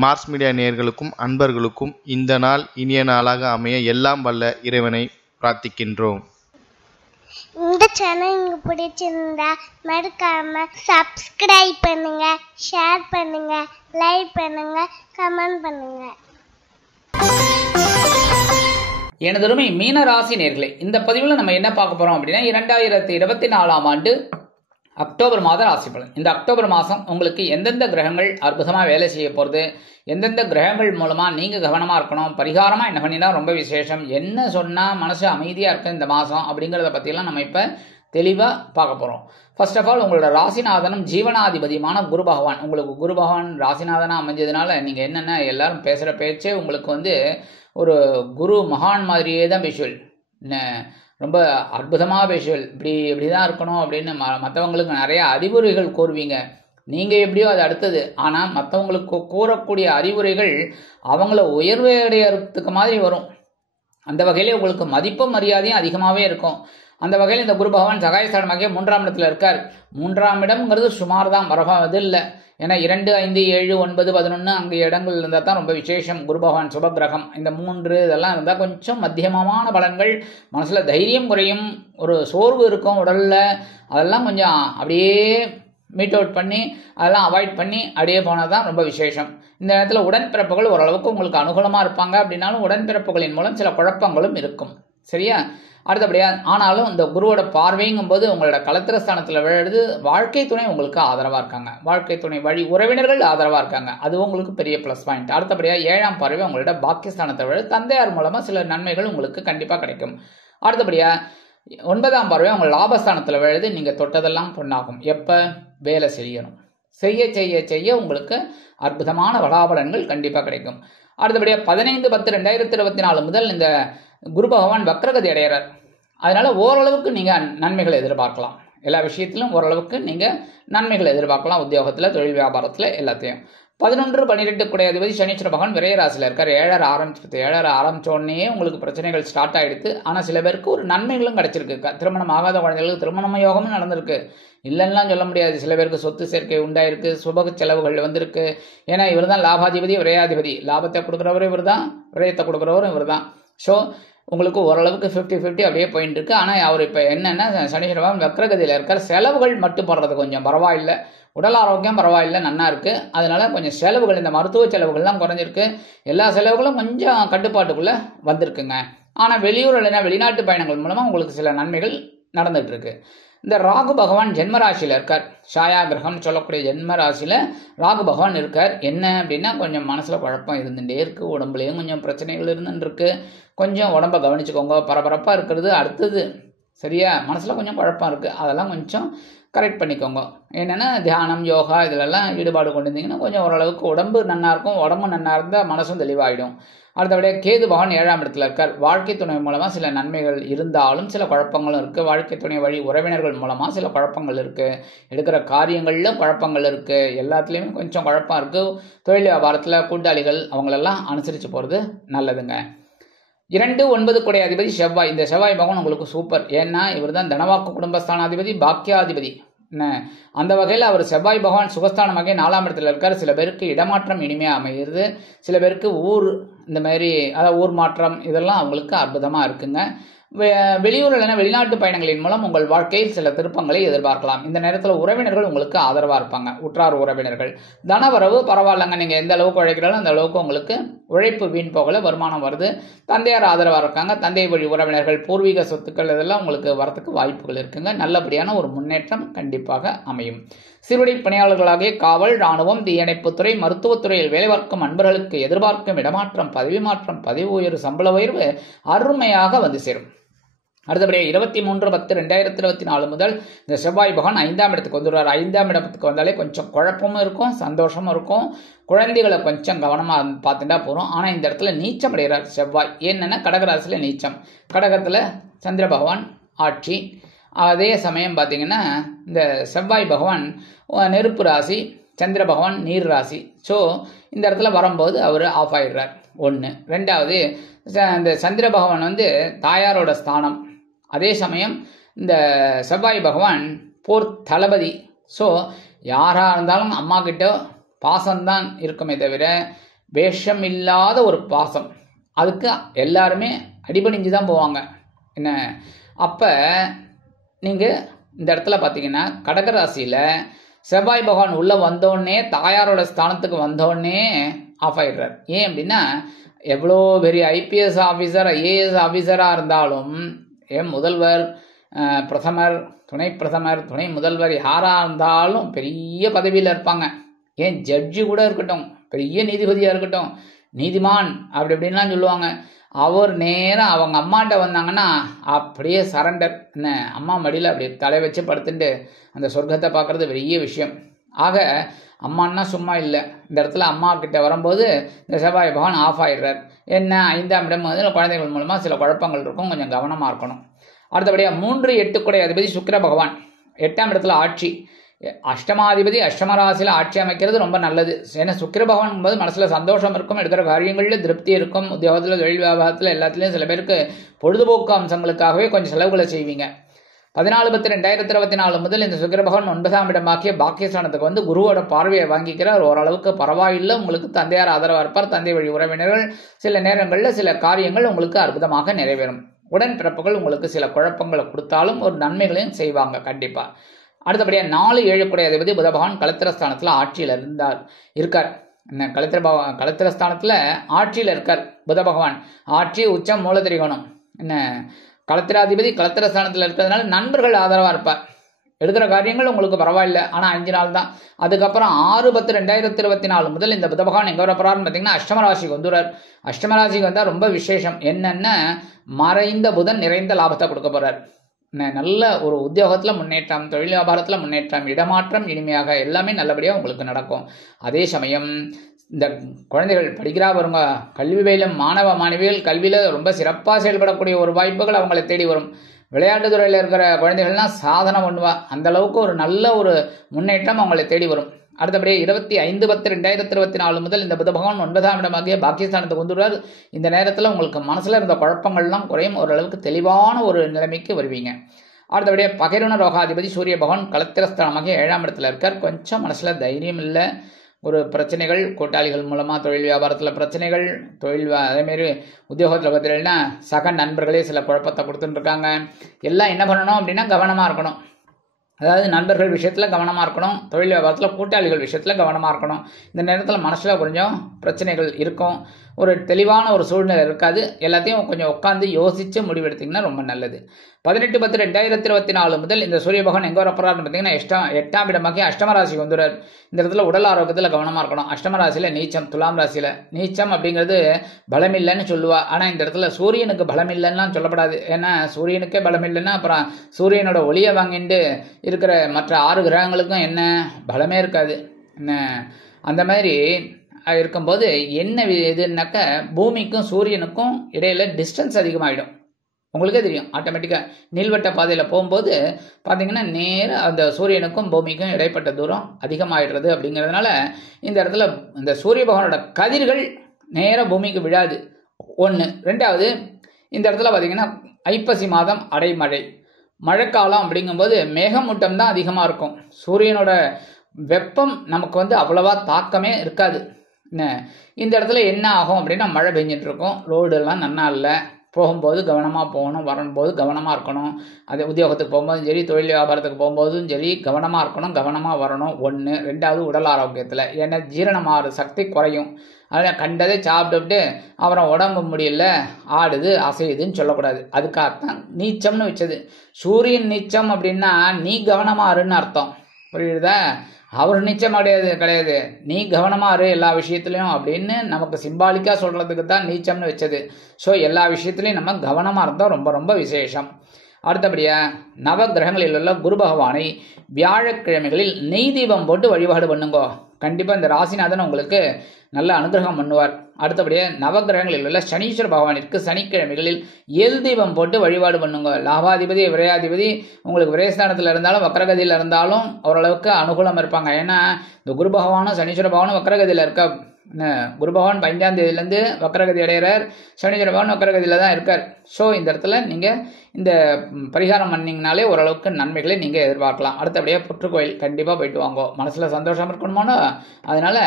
Mars media நேயர்களுக்கும் அன்பர்களுக்கும் இந்த நாள் இனிய நாளாக அமைய எல்லாம் வல்ல இறைவனை பிரார்த்திக்கின்றோம். இந்த சேனல் உங்களுக்கு பிடிச்சிருந்தா மறக்காம சப்ஸ்கிரைப் பண்ணுங்க, ஷேர் பண்ணுங்க, லைக் பண்ணுங்க, கமெண்ட் பண்ணுங்க. எனதருமை மீன ராசி நேயர்களே, இந்த பதிவில் நம்ம என்ன பார்க்க போறோம் அப்படின்னா 2024ஆம் ஆண்டு அக்டோபர் மாத ராசி பலன். இந்த அக்டோபர் மாதம் உங்களுக்கு எந்தெந்த கிரகங்கள் அற்புதமாக வேலை செய்ய போகிறது, எந்தெந்த கிரகங்கள் மூலமாக நீங்கள் கவனமாக இருக்கணும், பரிகாரமாக என்ன பண்ணினா ரொம்ப விசேஷம், என்ன சொன்னால் மனசு அமைதியாக இருக்கும் இந்த மாதம் அப்படிங்கிறத பற்றியெல்லாம் நம்ம இப்போ தெளிவாக பார்க்க போகிறோம். ஃபர்ஸ்ட் ஆஃப் ஆல், உங்களோட ராசிநாதனும் ஜீவனாதிபதியுமான குரு பகவான், உங்களுக்கு குரு பகவான் ராசிநாதனாக அமைஞ்சதுனால நீங்கள் என்னென்ன எல்லாரும் பேசுகிற பேச்சே உங்களுக்கு ஒரு குரு மகான் மாதிரியே தான் பேசுவல், ரொம்ப அற்புதமாக பேசுவல், இப்படி தான் இருக்கணும் அப்படின்னு மற்றவங்களுக்கு நிறைய அறிவுரைகள் கூறுவீங்க. நீங்கள் எப்படியோ அது அடுத்தது. ஆனால் மற்றவங்களுக்கு கூறக்கூடிய அறிவுரைகள் அவங்கள உயர்வடையறதுக்கு மாதிரி வரும். அந்த வகையிலே உங்களுக்கு மதிப்பும் மரியாதையும் அதிகமாகவே இருக்கும். அந்த வகையில் இந்த குரு பகவான் சகாயஸ்தானமாகிய 3ஆம் இடத்துல இருக்கார். 3ஆம் இடம்ங்கிறது சுமார் தான், வரது இல்லை. ஏன்னா 2, 5, 7, 9, 11 அங்கே இடங்கள் இருந்தால் தான் ரொம்ப விசேஷம். குரு பகவான் சுபகிரகம். இந்த 3 இதெல்லாம் இருந்தால் கொஞ்சம் மத்தியமமான பலன்கள், மனசில் தைரியம் குறையும், ஒரு சோர்வு இருக்கும் உடலில், அதெல்லாம் கொஞ்சம் அப்படியே மீட் அவுட் பண்ணி அதெல்லாம் அவாய்ட் பண்ணி அப்படியே போனால் தான் ரொம்ப விசேஷம். இந்த நேரத்தில் உடன்பிறப்புகள் ஓரளவுக்கு உங்களுக்கு அனுகூலமாக இருப்பாங்க. அப்படின்னாலும் உடன்பிறப்புகளின் மூலம் சில குழப்பங்களும் இருக்கும். சரியா? அடுத்தபடியாக ஆனாலும் இந்த குருவோட பார்வைங்கும் போது உங்களோட கலத்திரஸ்தானத்தில் விழுது. வாழ்க்கை துணை உங்களுக்கு ஆதரவாக இருக்காங்க, வாழ்க்கை துணை வழி உறவினர்கள் ஆதரவாக இருக்காங்க, அது உங்களுக்கு பெரிய ப்ளஸ் பாயிண்ட். அடுத்தபடியாக 7ஆம் பார்வை உங்களோட பாக்கியஸ்தானத்தை விழுது. தந்தையார் மூலமாக சில நன்மைகள் உங்களுக்கு கண்டிப்பாக கிடைக்கும். அடுத்தபடியாக 9ஆம் பார்வை உங்கள் லாபஸ்தானத்தில் விழுது. நீங்கள் தொட்டதெல்லாம் பொண்ணாகும். எப்போ வேலை செய்யணும், செய்ய செய்ய செய்ய உங்களுக்கு அற்புதமான வடாபலன்கள் கண்டிப்பாக கிடைக்கும். அடுத்தபடியாக 15/10/2024 முதல் இந்த குரு பகவான் வக்ரகதி அடைகிறார். அதனால ஓரளவுக்கு நீங்கள் நன்மைகளை எதிர்பார்க்கலாம். எல்லா விஷயத்திலும் ஓரளவுக்கு நீங்கள் நன்மைகளை எதிர்பார்க்கலாம். உத்தியோகத்தில், தொழில் வியாபாரத்தில், எல்லாத்தையும். 11/12 கூடிய அதிபதி சனீஸ்வர பகவான் விரையராசியில் இருக்கார். 7 ஆரம்பிச்ச உடனே உங்களுக்கு பிரச்சனைகள் ஸ்டார்ட் ஆகிடுது. ஆனால் சில பேருக்கு ஒரு நன்மைகளும் கிடைச்சிருக்கு. திருமணம் ஆகாத குழந்தைகளுக்கு திருமண யோகமும் நடந்திருக்கு. இல்லைன்னா சொல்ல முடியாது. சில பேருக்கு சொத்து சேர்க்கை உண்டாயிருக்கு, சுப செலவுகள் வந்திருக்கு. ஏன்னா இவர் தான் லாபாதிபதி, விரையாதிபதி. லாபத்தை கொடுக்குறவரும் இவர் தான், விரயத்தை கொடுக்குறவரும் இவர் தான். ஸோ உங்களுக்கு ஓரளவுக்கு 50-50 அப்படியே போயிட்டு இருக்கு. ஆனால் அவர் இப்போ என்னென்னா சனீஸ்வர பகவான் வக்ரகதியில் இருக்கார். செலவுகள் மட்டும் போடுறது கொஞ்சம் பரவாயில்லை, உடல் ஆரோக்கியம் பரவாயில்லை, நன்னா இருக்கு. அதனால கொஞ்சம் செலவுகள், இந்த மருத்துவ செலவுகள்லாம் குறைஞ்சிருக்கு. எல்லா செலவுகளும் கொஞ்சம் கட்டுப்பாட்டுக்குள்ள வந்திருக்குங்க. ஆனால் வெளியூர் இல்லைன்னா வெளிநாட்டு பயணங்கள் மூலமாக உங்களுக்கு சில நன்மைகள் நடந்துட்டு இருக்கு. இந்த ராகு பகவான் ஜென்மராசியில் இருக்கார். சாயா கிரகம்னு சொல்லக்கூடிய ஜென்மராசியில் ராகு பகவான் இருக்கார். என்ன அப்படின்னா கொஞ்சம் மனசில் குழப்பம் இருந்துகிட்டே இருக்கு, உடம்புலையும் கொஞ்சம் பிரச்சனைகள் இருந்துருக்கு. கொஞ்சம் உடம்பை கவனிச்சுக்கோங்க. பரபரப்பாக இருக்கிறது அடுத்தது. சரியா? மனசில் கொஞ்சம் குழப்பம் இருக்குது, அதெல்லாம் கொஞ்சம் கரெக்ட் பண்ணிக்கோங்க. என்னென்னா தியானம், யோகா இதிலெல்லாம் ஈடுபாடு கொண்டு இருந்தீங்கன்னா கொஞ்சம் ஓரளவுக்கு உடம்பு நன்னா இருக்கும். உடம்பு நன்னா இருந்தால் மனசும் தெளிவாகிடும். அடுத்தபடியாக கேது பகவான் 7ஆம் இடத்துல இருக்கார். வாழ்க்கை துணை மூலமாக சில நன்மைகள் இருந்தாலும் சில குழப்பங்களும் இருக்குது. வாழ்க்கை துணை வழி உறவினர்கள் மூலமாக சில குழப்பங்கள் இருக்குது. எடுக்கிற காரியங்களில் குழப்பங்கள் இருக்குது. எல்லாத்துலேயுமே கொஞ்சம் குழப்பம் இருக்குது. தொழில் வியாபாரத்தில் கூட்டாளிகள் அவங்களெல்லாம் அனுசரித்து போகிறது நல்லதுங்க. 2, 9 கூடிய அதிபதி செவ்வாய். இந்த செவ்வாய் பகவான் உங்களுக்கு சூப்பர். ஏன்னா இவர் தான் தனவாக்கு குடும்பஸ்தானாதிபதி, பாக்கியாதிபதி. அந்த வகையில் அவர் செவ்வாய் பகவான் சுகஸ்தானமாக 4ஆம் இடத்துல இருக்கார். சில பேருக்கு இடமாற்றம் இனிமையாக அமைகிறது. சில பேருக்கு ஊர் இந்த மாதிரி, அதாவது ஊர் மாற்றம், இதெல்லாம் அவங்களுக்கு அற்புதமாக இருக்குங்க. வெளியூர் இல்லைன்னா வெளிநாட்டு பயணங்களின் மூலம் உங்கள் வாழ்க்கையில் சில திருப்பங்களை எதிர்பார்க்கலாம். இந்த நேரத்தில் உறவினர்கள் உங்களுக்கு ஆதரவாக இருப்பாங்க, உற்றார் உறவினர்கள். தனவரவு பரவாயில்லைங்க. நீங்கள் எந்த அளவுக்கு உழைக்கிறாலும் அந்த அளவுக்கு உங்களுக்கு உழைப்பு வீண் போகல, வருமானம் வருது. தந்தையார் ஆதரவாக இருக்காங்க. தந்தை வழி உறவினர்கள், பூர்வீக சொத்துக்கள் இதெல்லாம் உங்களுக்கு வரத்துக்கு வாய்ப்புகள் இருக்குங்க. நல்லபடியான ஒரு முன்னேற்றம் கண்டிப்பாக அமையும். சிறுவடை பணியாளர்களாகிய காவல், இராணுவம், தீயணைப்புத்துறை, மருத்துவத்துறையில் வேலை பார்க்கும் அன்பர்களுக்கு எதிர்பார்க்கும் இடமாற்றம், பதவி மாற்றம், பதவி உயர்வு, சம்பள உயர்வு அருமையாக வந்து சேரும். அடுத்தபடியாக 23/10/2024 முதல் இந்த செவ்வாய் பகவான் 5ஆம் இடத்துக்கு வந்துடுவார். 5ஆம் இடத்துக்கு வந்தாலே கொஞ்சம் குழப்பமும் இருக்கும், சந்தோஷமும் இருக்கும். குழந்தைகளை கொஞ்சம் கவனமாக பார்த்துட்டா போகிறோம். ஆனால் இந்த இடத்துல நீச்சம் அடைகிறார் செவ்வாய். என்னென்னா கடகராசியில் நீச்சம். கடகத்தில் சந்திர பகவான் ஆட்சி. அதே சமயம் பார்த்தீங்கன்னா இந்த செவ்வாய் பகவான் நெருப்பு ராசி, சந்திர பகவான் நீர் ராசி. ஸோ இந்த இடத்துல வரும்போது அவர் ஆஃப் ஆகிடுறார். 1. 2வது, இந்த சந்திர பகவான் தாயாரோட ஸ்தானம். அதே சமயம் இந்த செவ்வாய் பகவான் போர் தளபதி. ஸோ யாராக இருந்தாலும் அம்மா கிட்ட பாசம்தான் இருக்குமே தவிர வேஷம் இல்லாத ஒரு பாசம். அதுக்கு எல்லாருமே அடிபணிஞ்சு தான் போவாங்க. என்ன அப்போ நீங்கள் இந்த இடத்துல பார்த்தீங்கன்னா கடகராசியில் செவ்வாய் பகவான் உள்ளே வந்தோடனே தாயாரோட ஸ்தானத்துக்கு வந்தோடனே ஆஃப் ஆகிடுறார். ஏன் அப்படின்னா எவ்வளோ பெரிய ஐபிஎஸ் ஆஃபீஸர் ஐஏஎஸ் ஆஃபீஸராக இருந்தாலும் முதல்வர், பிரதமர், துணை பிரதமர், துணை முதல்வர் யாராக இருந்தாலும் பெரிய பதவியில் இருப்பாங்க. ஏன் ஜட்ஜு கூட இருக்கட்டும், பெரிய நீதிபதியாக இருக்கட்டும், நீதிமான் அப்படி இப்படின்லாம் சொல்லுவாங்க. அவர் நேரம் அவங்க அம்மாட்ட வந்தாங்கன்னா அப்படியே சரண்டர். என்ன அம்மா மடியில் அப்படி தலை வச்சு படுத்துட்டு அந்த சொர்க்கத்தை பார்க்குறது பெரிய விஷயம். ஆக அம்மான்னா சும்மா இல்லை. இந்த இடத்துல அம்மா கிட்ட வரும்போது இந்த செவ்வாய் பகவான் ஆஃப் ஆகிடுறார். என்ன 5ஆம் இடம் வந்து குழந்தைகள் மூலமாக சில குழப்பங்கள் இருக்கும், கொஞ்சம் கவனமாக இருக்கணும். அடுத்தபடியாக 3, 8 அதிபதி சுக்கிர பகவான் 8ஆம் இடத்துல ஆட்சி. அஷ்டமாதிபதி அஷ்டமராசியில் ஆட்சி அமைக்கிறது ரொம்ப நல்லது. ஏன்னா சுக்கிர பகவான் போது மனசில் சந்தோஷம் இருக்கும், எடுக்கிற காரியங்களில் திருப்தி இருக்கும், உத்தியோகத்தில் தொழில் வியாபாரத்தில் எல்லாத்துலேயும் சில பேருக்கு பொழுதுபோக்கு அம்சங்களுக்காகவே கொஞ்சம் செலவுகளை செய்வீங்க. 14/10/2024 முதல் இந்த சுக்கிர பகவான் 9ஆம் இடமாக்கிய பாக்கியஸ்தானத்துக்கு வந்து குருவோட பார்வையை வாங்கிக்கிறார். ஓரளவுக்கு பரவாயில்லை. உங்களுக்கு தந்தையார் ஆதரவாக இருப்பார். தந்தை வழி உறவினர்கள் சில நேரங்களில் சில காரியங்கள் உங்களுக்கு அற்புதமாக நிறைவேறும். உடன்பிறப்புகள் உங்களுக்கு சில குழப்பங்களை கொடுத்தாலும் ஒரு நன்மைகளையும் செய்வாங்க கண்டிப்பாக. அடுத்தபடியாக 4, 7 அதிபதி புத பகவான் களத்திரஸ்தானத்தில் ஆட்சியில் இருக்கார். என்ன களத்திரஸ்தானத்தில் ஆட்சியில் இருக்கார் புத பகவான். ஆட்சி உச்சம் மூலத்திரிகோணம். என்ன களத்திராதிபதி களத்திரஸ்தானத்தில் இருக்கிறதுனால நண்பர்கள் ஆதரவாக இருப்பார். எடுக்கிற காரியங்கள் உங்களுக்கு பரவாயில்லை, ஆனால் 5 நாள் தான். அதுக்கப்புறம் 6/10/2024 முதல் இந்த புத பகவான் எங்கே வரப்போறாருன்னு பார்த்தீங்கன்னா அஷ்டமராசிக்கு வந்துடுறார். அஷ்டமராசிக்கு வந்தால் ரொம்ப விசேஷம். என்னென்ன மறைந்த புதன் நிறைந்த லாபத்தை கொடுக்க போறார். நல்ல ஒரு உத்தியோகத்தில் முன்னேற்றம், தொழில் வியாபாரத்தில் முன்னேற்றம், இடமாற்றம் இனிமையாக எல்லாமே நல்லபடியாக உங்களுக்கு நடக்கும். அதே சமயம் இந்த குழந்தைகள் படிக்கிறா வருங்க, கல்வி பயிலும் மாணவ மாணவிகள் கல்வியில் ரொம்ப சிறப்பாக செயல்படக்கூடிய ஒரு வாய்ப்புகள் அவங்களை தேடி வரும். விளையாட்டுத்துறையில் இருக்கிற குழந்தைகள்லாம் சாதனை பண்ணுவா. அந்த அளவுக்கு ஒரு நல்ல ஒரு முன்னேற்றம் அவங்களை தேடி வரும். அடுத்தபடியே 25/10/2024 முதல் இந்த புத பகவான் 9ஆம் இடமாகிய பாக்கியஸ்தானத்துக்கு வந்துடுறார். இந்த நேரத்தில் உங்களுக்கு மனசில் இருந்த குழப்பங்கள்லாம் குறையும், ஓரளவுக்கு தெளிவான ஒரு நிலைமைக்கு வருவீங்க. அடுத்தபடியே பகைருண ரோகாதிபதி சூரிய பகவான் களத்திரஸ்தானமாகிய 7ஆம் இடத்துல இருக்கார். கொஞ்சம் மனசில் தைரியம் இல்லை, ஒரு பிரச்சனைகள், கூட்டாளிகள் மூலமாக தொழில் வியாபாரத்தில் பிரச்சனைகள், அதேமாரி உத்தியோகத்தில் பார்த்தீங்கன்னா சக நண்பர்களே சில குழப்பத்தை கொடுத்துட்டுருக்காங்க. எல்லாம் என்ன பண்ணணும் அப்படின்னா கவனமாக இருக்கணும். அதாவது நண்பர்கள் விஷயத்தில் கவனமாக இருக்கணும், தொழில் வியாபாரத்தில் கூட்டாளிகள் விஷயத்தில் கவனமாக இருக்கணும். இந்த நேரத்தில் மனசில் கொஞ்சம் பிரச்சனைகள் இருக்கும், ஒரு தெளிவான ஒரு சூழ்நிலை இருக்காது. எல்லாத்தையும் கொஞ்சம் உட்காந்து யோசித்து முடிவெடுத்திங்கன்னா ரொம்ப நல்லது. 18/10/2024 முதல் இந்த சூரிய பகவான் எங்கே வரப்போறாருன்னு பார்த்தீங்கன்னா 8ஆம் இடமாக்கி அஷ்டமராசிக்கு வந்துடுறார். இந்த இடத்துல உடல் ஆரோக்கியத்தில் கவனமாக இருக்கணும். அஷ்டமராசியில் நீச்சம், துலாம் ராசியில் நீச்சம் அப்படிங்கிறது பலம் இல்லைன்னு சொல்லுவா. ஆனால் இந்த இடத்துல சூரியனுக்கு பலம் இல்லைன்னா சொல்லப்படாது. ஏன்னா சூரியனுக்கே பலம் இல்லைன்னா அப்புறம் சூரியனோட ஒளியை வாங்கிட்டு இருக்கிற மற்ற 6 கிரகங்களுக்கும் என்ன பலமே இருக்காது. என்ன அந்த மாதிரி இருக்கும்போது என்ன இதுனாக்க பூமிக்கும் சூரியனுக்கும் இடையில டிஸ்டன்ஸ் அதிகமாகிடும். உங்களுக்கே தெரியும், ஆட்டோமேட்டிக்காக நீள்வட்ட பாதையில் போகும்போது பார்த்தீங்கன்னா நேராக அந்த சூரியனுக்கும் பூமிக்கும் இடைப்பட்ட தூரம் அதிகமாகிடுறது. அப்படிங்கிறதுனால இந்த இடத்துல இந்த சூரிய பகவானோட கதிர்கள் நேராக பூமிக்கு விழாது. 1. 2வது இந்த இடத்துல பார்த்தீங்கன்னா ஐப்பசி மாதம் அடைமழை, மழைக்காலம் அப்படிங்கும்போது மேகமூட்டம் தான் அதிகமாக இருக்கும். சூரியனோட வெப்பம் நமக்கு வந்து அவ்வளவா தாக்கமே இருக்காது. இந்த இடத்துல என்ன ஆகும் அப்படின்னா மழை பெஞ்சிட்டு இருக்கும், ரோடெல்லாம் நன்னா இல்லை, போகும்போது கவனமாக போகணும், வரும்போது கவனமாக இருக்கணும். அது உத்தியோகத்துக்கு போகும்போதும் சரி, தொழில் வியாபாரத்துக்கு போகும்போதும் சரி கவனமாக இருக்கணும், கவனமாக வரணும். 1. 2வது உடல் ஆரோக்கியத்தில், ஏன்னா ஜீரணமாகிற சக்தி குறையும். அதில் கண்டதை சாப்பிட்டுவிட்டு அப்புறம் உடம்பு முடியல, ஆடுது அசையுதுன்னு சொல்லக்கூடாது. அதுக்காகத்தான் நீச்சம்னு வச்சது. சூரியன் நீச்சம் அப்படின்னா நீ கவனமாக இருன்னு அர்த்தம், புரியுதா? அவர் நிச்சயம் கிடையாது, நீ கவனமா இரு எல்லா விஷயத்துலையும் அப்படின்னு நமக்கு சிம்பாலிக்கா சொல்றதுக்கு தான் நீச்சம்னு வச்சது. ஸோ எல்லா விஷயத்துலையும் நம்ம கவனமா இருந்தால் ரொம்ப ரொம்ப விசேஷம். அடுத்தபடியா நவ கிரகங்களில் உள்ள குரு பகவானை வியாழக்கிழமைகளில் நெய் தீபம் போட்டு வழிபாடு பண்ணுங்கோ. கண்டிப்பா இந்த ராசிநாதன் உங்களுக்கு நல்ல அனுகிரகம் பண்ணுவார். அடுத்தபடியே நவகிரகங்களில் உள்ள சனீஸ்வர பகவானிற்கு சனிக்கிழமைகளில் எல் தீபம் போட்டு வழிபாடு பண்ணுங்க. லாபாதிபதி விரையாதிபதி உங்களுக்கு விரயஸ்தானத்தில் இருந்தாலும் வக்கரகதியில் இருந்தாலும் ஓரளவுக்கு அனுகூலம் இருப்பாங்க. ஏன்னா இந்த குரு பகவானும் சனீஸ்வர பகவானும் வக்கரகதியில் இருக்க குரு பகவான் 15ஆம் தேதியிலேருந்து வக்கரகதி அடைகிறார். சனீஸ்வர பகவான் வக்கரகதியில் தான் இருக்கார். ஸோ இந்த இடத்துல நீங்கள் இந்த பரிகாரம் பண்ணிங்கனாலே ஓரளவுக்கு நன்மைகளை நீங்கள் எதிர்பார்க்கலாம். அடுத்தபடியாக புற்றுக்கோயில் கண்டிப்பாக போயிட்டு வாங்கோ. மனசில் சந்தோஷம் இருக்கணுமோனோ அதனால்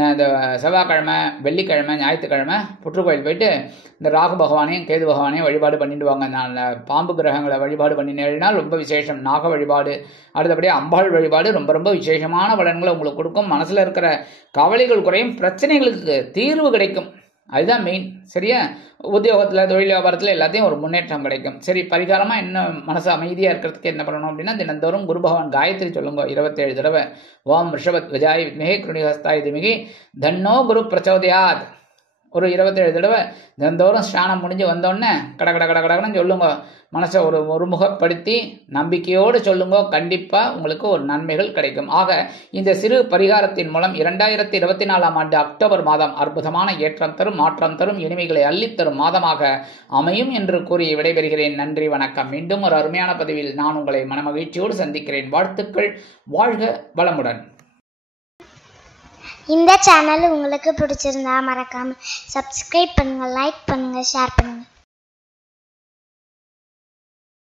இந்த செவ்வாய்க்கிழமை, வெள்ளிக்கிழமை, ஞாயிற்றுக்கிழமை புற்றுக்கோயில் போயிட்டு இந்த ராகு பகவானையும் கேது பகவானையும் வழிபாடு பண்ணிட்டு வாங்க. நான் பாம்பு கிரகங்களை வழிபாடு பண்ணினேன்னா ரொம்ப விசேஷம். நாக வழிபாடு, அடுத்தபடியாக அம்பாள் வழிபாடு ரொம்ப ரொம்ப விசேஷமான பலன்களை உங்களுக்கு கொடுக்கும். மனசில் இருக்கிற கவலைகள் குறையும், பிரச்சனைகளுக்கு தீர்வு கிடைக்கும். அதுதான் மெயின். சரியா? உத்தியோகத்தில், தொழில் வியாபாரத்தில் எல்லாத்தையும் ஒரு முன்னேற்றம் கிடைக்கும். சரி, பரிகாரமாக இன்னும் மனசு அமைதியாக இருக்கிறதுக்கு என்ன பண்ணணும் அப்படின்னா, தினந்தோறும் குரு பகவான் காயத்ரி சொல்லுங்க 27 தடவை. ஓம் ரிஷபத் விஜாய் வித்மஹே கிருணிஹஸ்தாய் திமிகி தன்னோ குரு பிரச்சோதயாத். ஒரு 27 தடவை தினந்தோறும் ஸ்நானம் முடிஞ்சு வந்தோடனே கடன்னு சொல்லுங்க. மனசை ஒருமுகப்படுத்தி நம்பிக்கையோடு சொல்லுங்க. கண்டிப்பாக உங்களுக்கு ஒரு நன்மைகள் கிடைக்கும். ஆக இந்த சிறு பரிகாரத்தின் மூலம் 2024ஆம் ஆண்டு அக்டோபர் மாதம் அற்புதமான ஏற்றம் தரும், மாற்றம் தரும், இனிமைகளை அள்ளித்தரும் மாதமாக அமையும் என்று கூறி விடைபெறுகிறேன். நன்றி, வணக்கம். மீண்டும் ஒரு அருமையான பதிவில் நான் உங்களை மனமகிழ்ச்சியோடு சந்திக்கிறேன். வாழ்த்துக்கள். வாழ்க வளமுடன். இந்த சேனல் உங்களுக்கு பிடிச்சிருந்தா மறக்காம சப்ஸ்கிரைப் பண்ணுங்க, லைக் பண்ணுங்க, ஷேர் பண்ணுங்க.